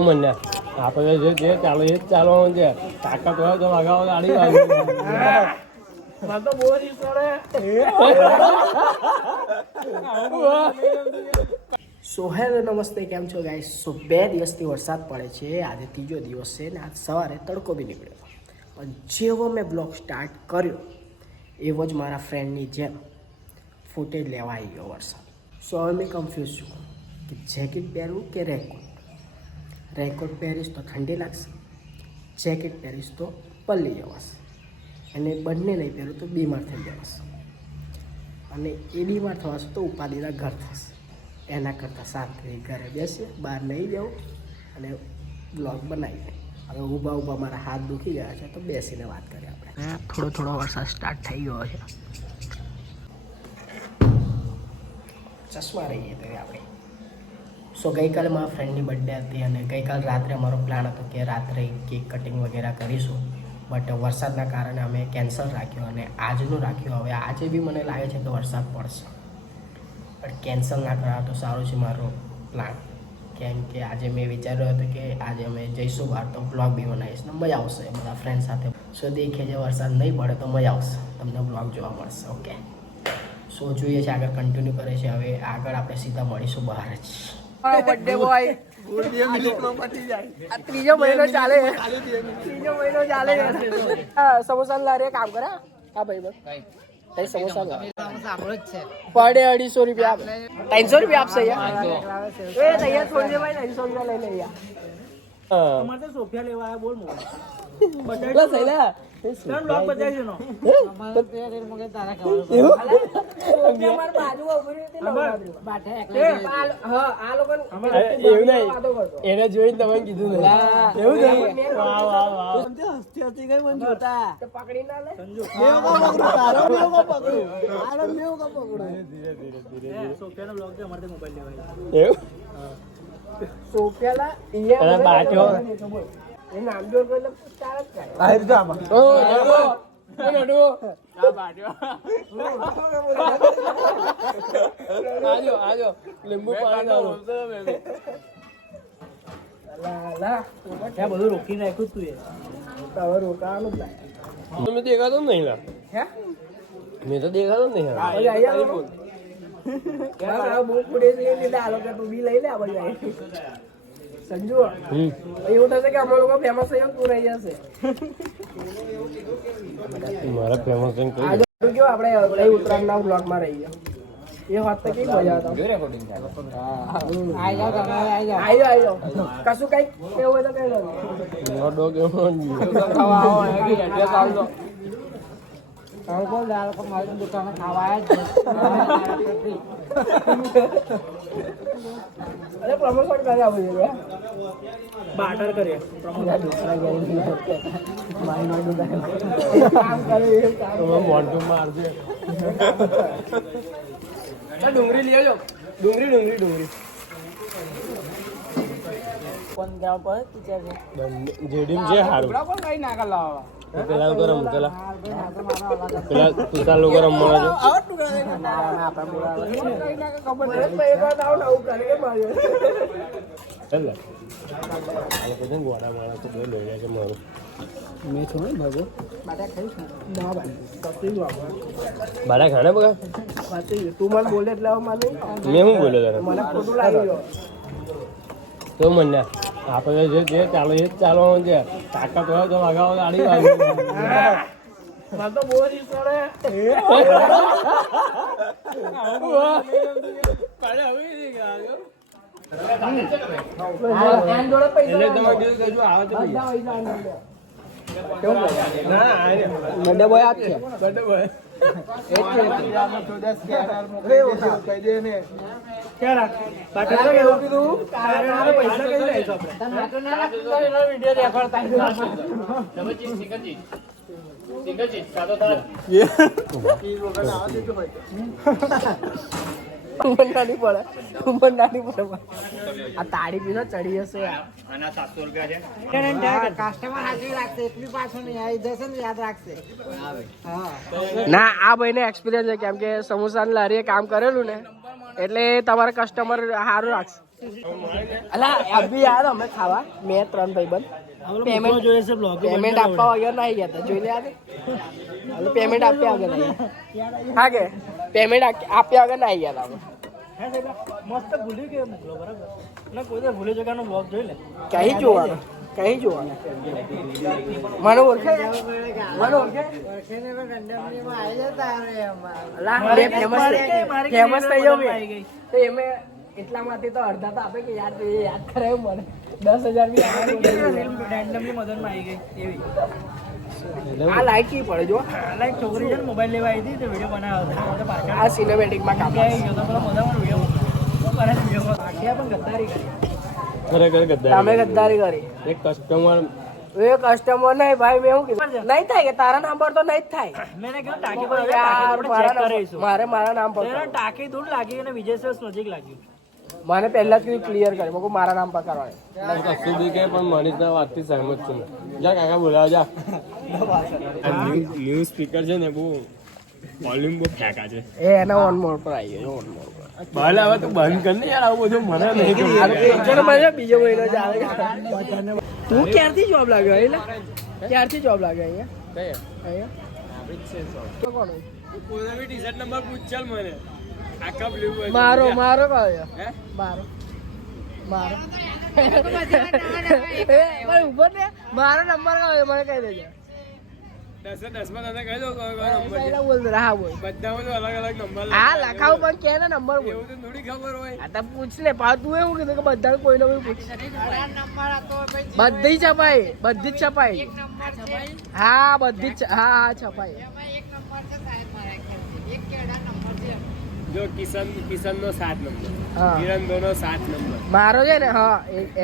મને આપણે જે જે ચાલો એ જ ચાલવાનું છે. તાકાત હોય તો લગાવો ગાડી સોહેલ નમસ્તે કેમ છો ગાઈસ સો બે દિવસથી વરસાદ પડે છે. આજે ત્રીજો દિવસ છે ને આજ સવારે તડકો બી નીકળ્યો. પણ જેવો મેં બ્લોગ સ્ટાર્ટ કર્યો એવો જ મારા ફ્રેન્ડની જેમ ફૂટેજ લેવા આવી ગયો વરસાદ. સો હવે મેં કન્ફ્યુઝ છું કે જેકેટ પહેરવું કે રેનકોટ રેનકોટ પહેરીશ તો ઠંડી લાગશે જેકેટ પહેરીશ તો પલ્લી જવાશે અને બંને નહીં પહેરું તો બીમાર થઈ જવાશે. અને એ બીમાર થવાશે તો ઉપાધિના ઘર થશે. એના કરતાં શાંતિથી ઘરે બેસીએ બહાર નહીં જવું અને બ્લોગ બનાવીએ હવે ઊભા ઊભા મારા હાથ દુખી ગયા છે તો બેસીને વાત કરીએ આપણે. થોડો થોડો વરસાદ સ્ટાર્ટ થઈ ગયો છે. ચશ્મા રહીએ તો આપણે. સો ગઈકાલે મારા ફ્રેન્ડની બર્થડે હતી અને ગઈકાલ રાત્રે અમારો પ્લાન હતો કે રાત્રે કેક કટિંગ વગેરે કરીશું. બટ વરસાદના કારણે અમે કેન્સલ રાખ્યો અને આજનું રાખ્યું. હવે આજે બી મને લાગે છે કે વરસાદ પડશે. પણ કેન્સલ ના કરાવ તો સારું છે મારો પ્લાન કેમ કે આજે મેં વિચાર્યું હતું કે આજે અમે જઈશું બહાર તો બ્લોગ બી બનાવીશ ને મજા આવશે બધા ફ્રેન્ડ સાથે. સો દેખીએ જે વરસાદ નહીં પડે તો મજા આવશે. તમને બ્લોગ જોવા મળશે. ઓકે સો જોઈએ છે આગળ કન્ટિન્યુ કરે છે. હવે આગળ આપણે સીધા મળીશું બહાર જ. બર્થડે બોય ત્રીજો મહિનો ચાલે. ત્રીજો મહિનો ચાલે. સમોસા લારે કામ કરે હા. ભાઈ બસ કઈ. સમોસા પડે અઢીસો રૂપિયા ત્રણસો રૂપિયા આપશે યાર. તૈયાર છોડી દે ભાઈ ત્રણસો રૂપિયા લઈ લઈએ બસ લઈ લે એવું નહીં એને જોઈને તમે કીધું નહીં. એવું નહીં વાહ વાહ વાહ. પકડી ના લે. એવું સોફિયાલા અને બાટો એ નામ જોર એટલે ચાર જ થાય ઓ નડુ ઓ નડુ આજો આજો. લીંબુ બધું રોકી નાખ્યું તું હવે રોકાવાનું તમે દેખાતો જ નહીં લા. મેં તો દેખાતો નહીં પછી અહીંયા આવો. બસ આ બહુ પડે છે એ લીધે. આ લોકો તું બી લઈ લે આ આવીને. સંજુ એવું થશે કે અમે લોકો ફેમસ થઈ તું રહી જશે. મારા ફેમસ થઈને કહી આજે કેવું? આપણે લઈ ઉત્તરાયણના બ્લોગમાં રહી ગયા એ વાત તો કેવી મજા આવતા આઈ જાઓ આઈ જાઓ. કશું કઈ એવું હોય તો કઈ લો દો. ડો કેવો અરે પ્રમોશન કરે આવું છે. બાટર કરીએ કામ કરે એ કામ તમે મોઢું મારજે આ ડુંગળી લઈ આવજો ડુંગળી ડુંગળી ડુંગળી જેડીમ છે. હારું પેલા લોકો રમ પેલા પેલા ગરમ પેલા. પેલા છે ગરમ લે. આ લોકો છે ને ગોળા માણસ તો બે લઈ છે મારું. બાડા ખાને બગા તું મને બોલે એટલે મેં શું બોલ્યો તો મને આપણે જે જે ચાલો એ જ ચાલવાનું છે. તાકાત હોય તો લગાવો ગાડી વાગે. એટલે તમે કીધું કે કહેજો આવે તો પૈસા દે. ના બર્થડે બોય આપ છે બર્થડે બોય ઉમર નાની પડે. ઉમર નાની પડે આ તાળી ચડી જશે યાર. ના આ ભાઈને એક્સપિરિયન્સ છે કેમ કે સમોસા ને લારીએ કામ કરેલું ને એટલે તમારા કસ્ટમર સારું રાખશે. અલા અભી યાર અમે ખાવા મેં ત્રણ ભાઈ બંધ પેમેન્ટ જોઈએ છે બ્લોગ પેમેન્ટ આપવા વગર નહીં ગયા જોઈ લે હવે પેમેન્ટ આપ્યા વગર હા કે? પેમેન્ટ આપ્યા વગર ના આવી ગયા તમે મસ્ત ભૂલી ગયો મોકલો બરાબર. ના કોઈ તો ભૂલી જગાનો બ્લોગ જોઈ લે. કઈ જોવાનું કઈ જોવાનું મને ઓળખે? મને ઓળખે? ફેમસ થઈ- મેં. તો એમે એટલામાંથી તો અડધા તો આપે કે યાર એ યાદ કરાયું મને. દસ હજાર બી મદદમાં આવી ગઈ એવી. આ લાઈટ કી પડે જો. લાઈક છોકરી છે ને મોબાઈલ લેવા આવી હતી તો વીડિયો બનાવ્યો હતો. પાછળ. આ સિનેમેટિકમાં કામ આવી ગયો તો પેલો વીડિયો કરે છે વીડિયો આખિયા પણ ગદ્દારી કરી. ખરેખર તમે ગદ્દારી કરી. એક કસ્ટમર એ કસ્ટમર નહીં ભાઈ મેં હું કીધું? નહીં થાય કે તારા નામ પર તો નહીં જ થાય. મેં કીધું ટાંકી પર યાર મારા નામ મારે મારા નામ પર. ટાંકી દૂર લાગી અને વિજય સેલ્સ નજીક લાગ્યું. મને પહેલા જ ક્લિયર કરી મગો મારા નામ પર કરવાની. કશું બી કે પણ મનીષના વાતથી સહમત છું. જા કાકા બોલાવ જા. ન્યૂઝ સ્પીકર છે ને બહુ વોલ્યુમ બહુ ફેંકા છે. એ એના ઓન મોડ પર આવી ગયો ઓન મોડ પર. ભલે હવે તું બંધ કર ને યાર આવું બધું મને નહીં ચલો મને બીજો મહિનો ચાલે તું ક્યારથી જોબ લાગ્યો એટલે? ક્યારથી જોબ લાગ્યો અહીંયા? અહીંયા? કોણ? કોઈ ટી-શર્ટ નંબર પૂછ ચાલ મને. મારો મારો કયો? મારો. મારો. પણ ને. મારો નંબર કયો મને કહી દેજો. દસે દસમાં તને કહી દઉં કયો કયો નંબર છે. પહેલા બોલ હા બોલ. બધામાં અલગ અલગ નંબર હા લખાવ પણ કે ને નંબર બોલ. એવું તો થોડી ખબર હોય. આ તો પૂછ ને પા તું એવું કીધું કે બધા કોઈનો કોઈ પૂછ. બધી છપાઈ બધી જ છપાઈ. હા બધી જ હા હા છપાઈ. જો કિશન કિશન નો સાત નંબર. કિરણભાઈ નો સાત નંબર. મારો છે ને હા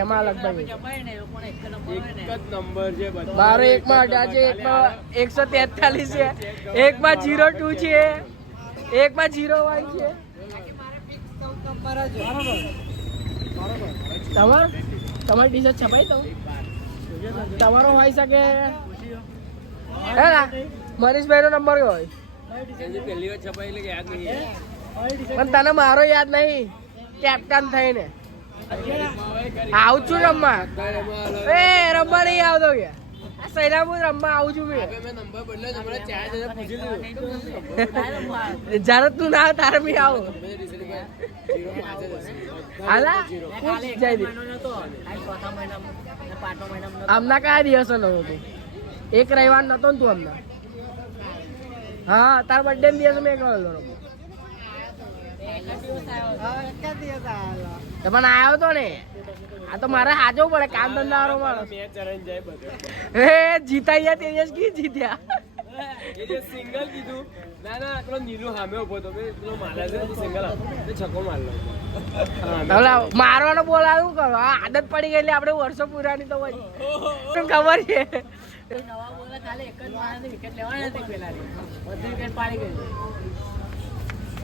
એમાં લગભગ એક જ નંબર છે બધા મારો એકમાં અઢાર છે એકમાં એકસો તેતાલીસ છે એકમાં જીરો ટુ છે એકમાં જીરો વન છે. તમારો? તમારી ટી છપાઈ તમે તમારો હોય શકે? મનીષભાઈ નો નંબર કયો હોય પહેલી વાર છપાઈ એટલે યાદ નહીં પણ તને મારો યાદ નહીં. કેપ્ટન થઈને. આવું છું રમવા. એ, રમવા નહીં આવતો કે. સૈરામું રમવા આવું છું મેં. જ્યારે તું ના તારે બી આવું. હાલા? હમણાં કયા દિવસો નતો તું એક રવિવાર નતો ને તું હમણાં. હા, તાર બર્થડે દિવસ મેં રમવા. પણ આવ્યો તો ને. આ તો મારે હાજવો પડે કામ ધંધા વાળો માણસ હે જીતા ગયા તે કી જીત્યા? સિંગલ કીધું ના ના પેલો નીલુ સામે ઊભો તો પેલો મારા છે સિંગલ આપો મારલો. મારવાનો બોલ શું કરો. આદત પડી ગયેલી આપણે વર્ષો પુરાની તો તને ખબર છે? કોણ હે તું એ એ તો પાડી ફાર